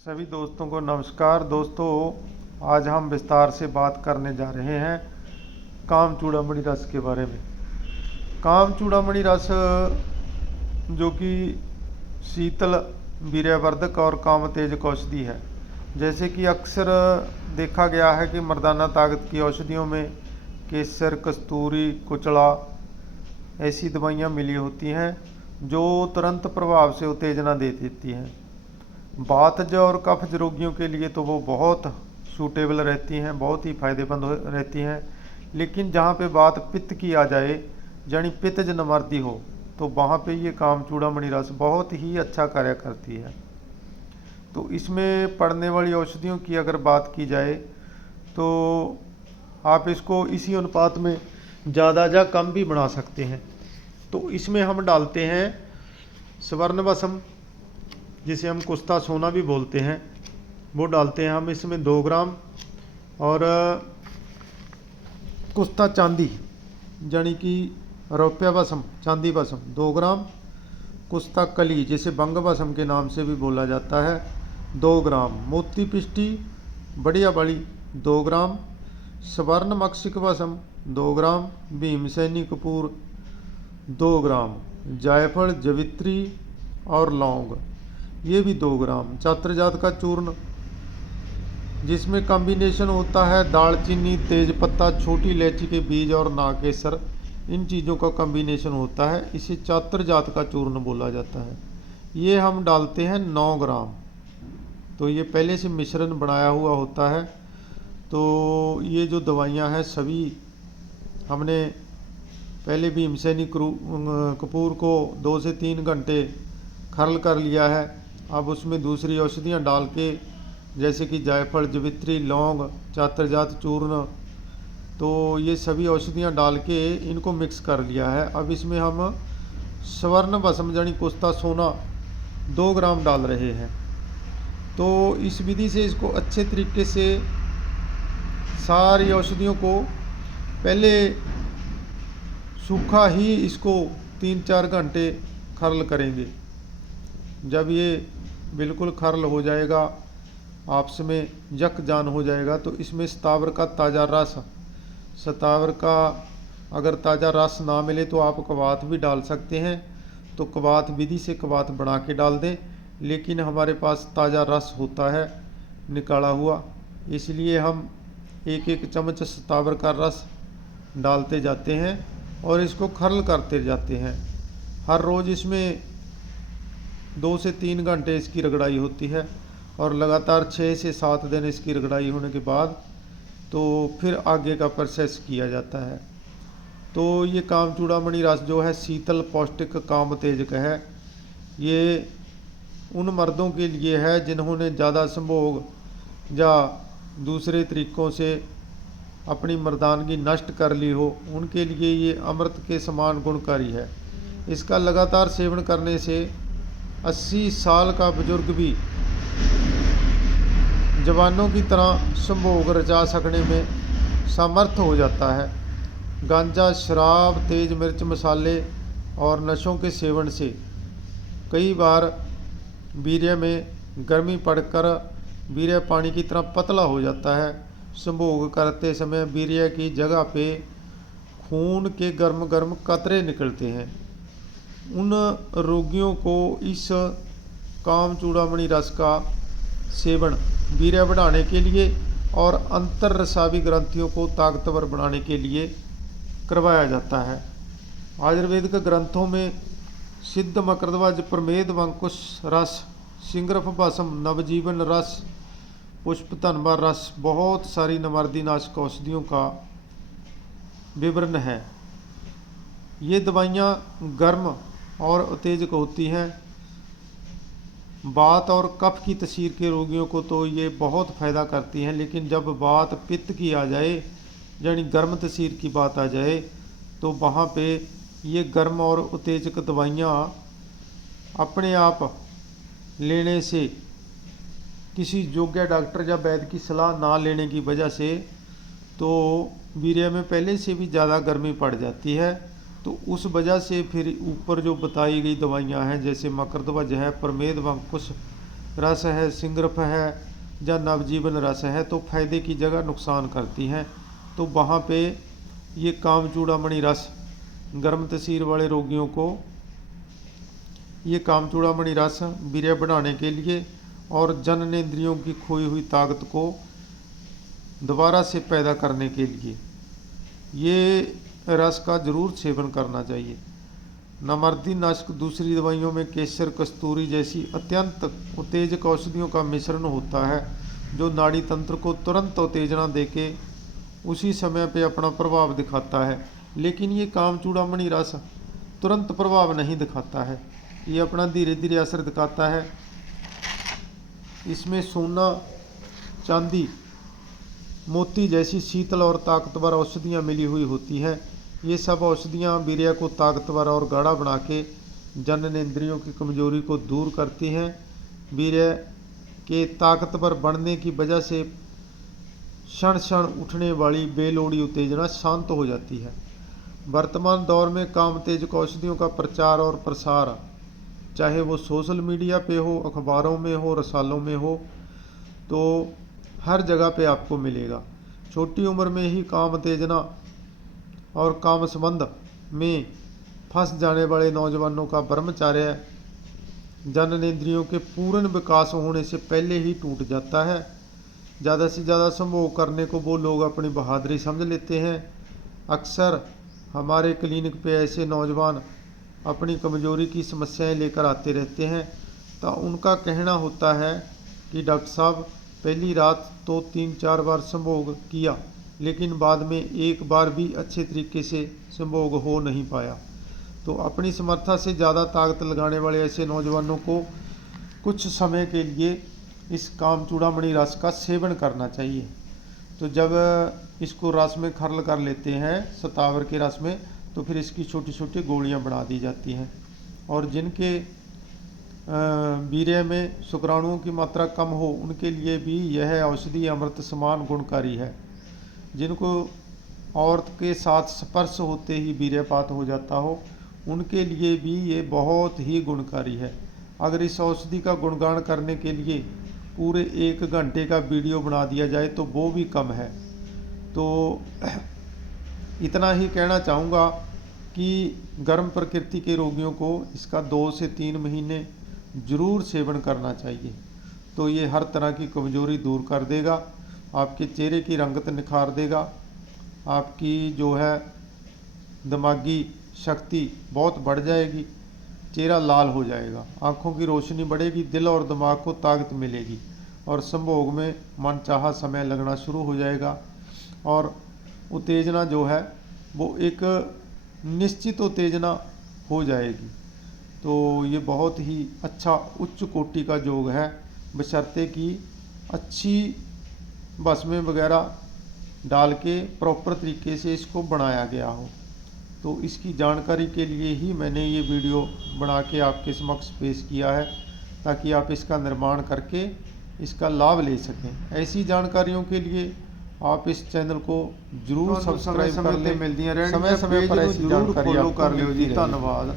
सभी दोस्तों को नमस्कार। दोस्तों, आज हम विस्तार से बात करने जा रहे हैं काम चूड़ामणि रस के बारे में। काम चूड़ामणि रस जो कि शीतल, वीर्यवर्धक और काम तेज औषधि है। जैसे कि अक्सर देखा गया है कि मर्दाना ताकत की औषधियों में केसर, कस्तूरी, कुचला ऐसी दवाइयाँ मिली होती हैं जो तुरंत प्रभाव से उत्तेजना दे देती हैं। वातज और कफज रोगियों के लिए तो वो बहुत सूटेबल रहती हैं, बहुत ही फायदेमंद रहती हैं। लेकिन जहाँ पे बात पित्त की आ जाए, यानी पित्तज नमर्दी हो, तो वहाँ पे ये काम चूड़ामणि रस बहुत ही अच्छा कार्य करती है। तो इसमें पड़ने वाली औषधियों की अगर बात की जाए तो आप इसको इसी अनुपात में ज़्यादा या कम भी बना सकते हैं। तो इसमें हम डालते हैं स्वर्णवसम, जिसे हम कुस्ता सोना भी बोलते हैं, वो डालते हैं हम इसमें 2 ग्राम। और कुस्ता चांदी यानी कि रौप्य वसम, चांदी वसम 2 ग्राम। कुस्ता कली, जिसे बंग वसम के नाम से भी बोला जाता है, 2 ग्राम। मोती पिष्टी बढ़िया बड़ी 2 ग्राम। स्वर्ण मक्षिक वसम 2 ग्राम। भीमसेनी कपूर 2 ग्राम। जायफल, जवित्री और लौंग ये भी 2 ग्राम। छात्रजात का चूर्ण, जिसमें कॉम्बिनेशन होता है दालचीनी, तेजपत्ता, छोटी इलायची के बीज और नागकेसर, इन चीज़ों का कॉम्बिनेशन होता है, इसे छात्रजात का चूर्ण बोला जाता है। ये हम डालते हैं 9 ग्राम। तो ये पहले से मिश्रण बनाया हुआ होता है। तो ये जो दवाइयाँ हैं सभी हमने पहले भीमसेनी कपूर को 2 से 3 घंटे खरल कर लिया है। अब उसमें दूसरी औषधियाँ डाल के, जैसे कि जायफल, जवित्री, लौंग, छात्रजात चूर्ण, तो ये सभी औषधियाँ डाल के इनको मिक्स कर लिया है। अब इसमें हम स्वर्ण भस्म यानी कुस्ता सोना 2 ग्राम डाल रहे हैं। तो इस विधि से इसको अच्छे तरीके से सारी औषधियों को पहले सूखा ही इसको 3-4 घंटे खरल करेंगे। जब ये बिल्कुल खरल हो जाएगा, आपस में यक जान हो जाएगा, तो इसमें सतावर का ताज़ा रस, सतावर का अगर ताज़ा रस ना मिले तो आप कवात भी डाल सकते हैं। तो कवात विधि से कवात बना के डाल दें, लेकिन हमारे पास ताज़ा रस होता है निकाला हुआ, इसलिए हम 1-1 चम्मच सतावर का रस डालते जाते हैं और इसको खरल करते जाते हैं। हर रोज़ इसमें 2 से 3 घंटे इसकी रगड़ाई होती है और लगातार 6 से 7 दिन इसकी रगड़ाई होने के बाद तो फिर आगे का प्रोसेस किया जाता है। तो ये काम चूड़ामणि रस जो है शीतल, पौष्टिक, काम तेजक है। ये उन मर्दों के लिए है जिन्होंने ज़्यादा संभोग या दूसरे तरीक़ों से अपनी मर्दानगी नष्ट कर ली हो, उनके लिए ये अमृत के समान गुणकारी है। इसका लगातार सेवन करने से 80 साल का बुजुर्ग भी जवानों की तरह संभोग रचा सकने में समर्थ हो जाता है। गांजा, शराब, तेज मिर्च, मसाले और नशों के सेवन से कई बार वीर्य में गर्मी पड़कर वीर्य पानी की तरह पतला हो जाता है। संभोग करते समय वीर्य की जगह पे खून के गर्म गर्म कतरे निकलते हैं। उन रोगियों को इस काम चूड़ामणि रस का सेवन वीर्य बढ़ाने के लिए और अंतररसावी ग्रंथियों को ताकतवर बनाने के लिए करवाया जाता है। आयुर्वेदिक ग्रंथों में सिद्ध, मकरध्वज, प्रमेद, वंकुश रस, सिंगरफ भस्म, नवजीवन रस, पुष्पधन्वा रस, बहुत सारी नमर्दीनाशक औषधियों का विवरण है। ये दवाइयाँ गर्म और उत्तेजक होती हैं। वात और कफ की तसीर के रोगियों को तो ये बहुत फ़ायदा करती हैं, लेकिन जब वात पित्त की आ जाए, यानी गर्म तसीर की बात आ जाए, तो वहाँ पे ये गर्म और उत्तेजक दवाइयाँ अपने आप लेने से, किसी योग्य डॉक्टर या वैद्य की सलाह ना लेने की वजह से, तो वीर्य में पहले से भी ज़्यादा गर्मी पड़ जाती है। तो उस वजह से फिर ऊपर जो बताई गई दवाइयाँ हैं, जैसे मकरध्वज है, प्रमेद, वंकुश रस है, सिंगरफ है या नवजीवन रस है तो फायदे की जगह नुकसान करती हैं। तो वहाँ पे ये कामचूड़ामणि रस गर्म तसीर वाले रोगियों को ये कामचूड़ामणि रस वीर्य बढ़ाने के लिए और जननेंद्रियों की खोई हुई ताकत को दोबारा से पैदा करने के लिए ये रस का जरूर सेवन करना चाहिए। नामर्दी नाशक दूसरी दवाइयों में केसर, कस्तूरी जैसी अत्यंत उत्तेजक औषधियों का मिश्रण होता है जो नाड़ी तंत्र को तुरंत उत्तेजना देके उसी समय पे अपना प्रभाव दिखाता है। लेकिन ये कामचूड़ामणि रस तुरंत प्रभाव नहीं दिखाता है, ये अपना धीरे धीरे असर दिखाता है। इसमें सोना, चांदी, मोती जैसी शीतल और ताकतवर औषधियाँ मिली हुई होती हैं। ये सब औषधियाँ वीर्य को ताकतवर और गाढ़ा बना के जननेंद्रियों की कमजोरी को दूर करती हैं। वीर्य के ताकतवर बढ़ने की वजह से क्षण क्षण उठने वाली बेलोड़ी उत्तेजना शांत हो जाती है। वर्तमान दौर में कामोत्तेजक औषधियों का प्रचार और प्रसार चाहे वो सोशल मीडिया पे हो, अखबारों में हो, रसालों में हो, तो हर जगह पे आपको मिलेगा। छोटी उम्र में ही काम उत्तेजना और काम संबंध में फंस जाने वाले नौजवानों का ब्रह्मचर्य जननेंद्रियों के पूर्ण विकास होने से पहले ही टूट जाता है। ज़्यादा से ज़्यादा संभोग करने को वो लोग अपनी बहादुरी समझ लेते हैं। अक्सर हमारे क्लिनिक पे ऐसे नौजवान अपनी कमजोरी की समस्याएं लेकर आते रहते हैं, तो उनका कहना होता है कि डॉक्टर साहब पहली रात तो 3-4 बार संभोग किया लेकिन बाद में एक बार भी अच्छे तरीके से संभोग हो नहीं पाया। तो अपनी समर्था से ज़्यादा ताकत लगाने वाले ऐसे नौजवानों को कुछ समय के लिए इस कामचूड़ामणि रस का सेवन करना चाहिए। तो जब इसको रस में खरल कर लेते हैं, सतावर के रस में, तो फिर इसकी छोटी छोटी गोलियां बना दी जाती हैं। और जिनके वीर्य में शुक्राणुओं की मात्रा कम हो उनके लिए भी यह औषधि अमृत समान गुणकारी है। जिनको औरत के साथ स्पर्श होते ही वीर्यपात हो जाता हो उनके लिए भी ये बहुत ही गुणकारी है। अगर इस औषधि का गुणगान करने के लिए पूरे 1 घंटे का वीडियो बना दिया जाए तो वो भी कम है। तो इतना ही कहना चाहूँगा कि गर्म प्रकृति के रोगियों को इसका 2 से 3 महीने ज़रूर सेवन करना चाहिए। तो ये हर तरह की कमजोरी दूर कर देगा, आपके चेहरे की रंगत निखार देगा, आपकी जो है दिमागी शक्ति बहुत बढ़ जाएगी, चेहरा लाल हो जाएगा, आँखों की रोशनी बढ़ेगी, दिल और दिमाग को ताकत मिलेगी और संभोग में मनचाहा समय लगना शुरू हो जाएगा। और उत्तेजना जो है वो एक निश्चित उत्तेजना हो जाएगी। तो ये बहुत ही अच्छा उच्च कोटि का योग है, बशर्ते कि अच्छी भस्में वगैरह डाल के प्रॉपर तरीके से इसको बनाया गया हो। तो इसकी जानकारी के लिए ही मैंने ये वीडियो बना के आपके समक्ष पेश किया है, ताकि आप इसका निर्माण करके इसका लाभ ले सकें। ऐसी जानकारियों के लिए आप इस चैनल को जरूर सब्सक्राइब कर लें। समय समय पर ऐसी जानकारी आपको मिलती रहेगी। धन्यवाद।